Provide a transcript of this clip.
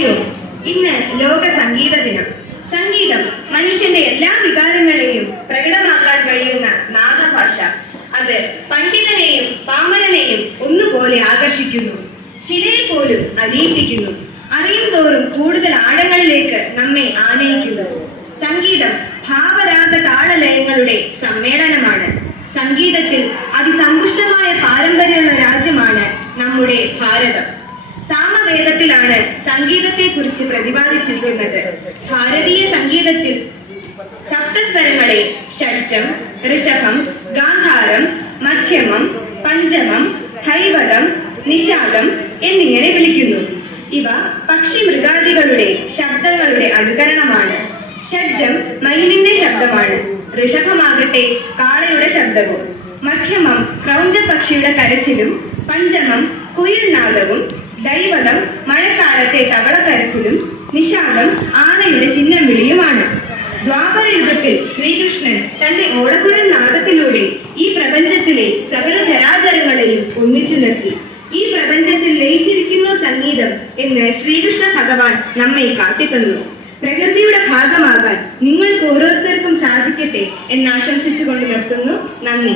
ഇന്ന് ലോക സംഗീത ദിനം. സംഗീതം മനുഷ്യന്റെ എല്ലാ വികാരങ്ങളെയും പ്രകടമാക്കാൻ കഴിയുന്ന നാദഭാഷ. അത് പണ്ഡിതനെയും പാമരനെയും ഒന്നുപോലെ ആകർഷിക്കുന്നു, ശിലയെ പോലും അലിയിപ്പിക്കുന്നു, അറിയും തോറും കൂടുതൽ ആഴങ്ങളിലേക്ക് നമ്മെ ആനയിക്കുന്നു. സംഗീതം ഭാവരാഗ താളലയങ്ങളുടെ സമ്മേളനമാണ്. സംഗീതത്തിൽ അതിസമ്പുഷ്ടമായ പാരമ്പര്യമുള്ള രാജ്യമാണ് നമ്മുടെ ഭാരതം. സാമവേദത്തിലാണ് സംഗീതത്തെ കുറിച്ച് പ്രതിപാദിച്ചിരിക്കുന്നത്. ഭാരതീയ സംഗീതത്തിൽ സപ്തസ്വരങ്ങളെ ഷഡ്ജം, ഋഷഭം, ഗാന്ധാരം, മധ്യമം, പഞ്ചമം, ധൈവതം, നിഷാദം എന്നിങ്ങനെ വിളിക്കുന്നു. ഇവ പക്ഷി മൃഗാദികളുടെ ശബ്ദങ്ങളുടെ അനുകരണമാണ്. ഷഡ്ജം മയിലിന്റെ ശബ്ദമാണ്. ഋഷഭമാകട്ടെ കാളയുടെ ശബ്ദവും. മധ്യമം ക്രൗഞ്ച പക്ഷിയുടെ കരച്ചിലും. പഞ്ചമം കുയിൽനാദവും. ദൈവതം മഴക്കാലത്തെ തവളക്കരച്ചിലും. നിഷാദം ആനയുടെ ചിഹ്നം വിളിയുമാണ്. ദ്വാപര യുഗത്തിൽ ശ്രീകൃഷ്ണൻ തന്റെ ഓടക്കുഴൽ നാദത്തിലൂടെ ഈ പ്രപഞ്ചത്തിലെ സകല ചരാചരങ്ങളെയും ഒന്നിച്ചു നിർത്തി. ഈ പ്രപഞ്ചത്തിൽ ലയിച്ചിരിക്കുന്നു സംഗീതം എന്ന് ശ്രീകൃഷ്ണ ഭഗവാൻ നമ്മെ കാട്ടിത്തന്നു. പ്രകൃതിയുടെ ഭാഗമാകാൻ നിങ്ങൾക്ക് ഓരോരുത്തർക്കും സാധിക്കട്ടെ എന്ന് ആശംസിച്ചുകൊണ്ട് നിർത്തുന്നു. നന്ദി.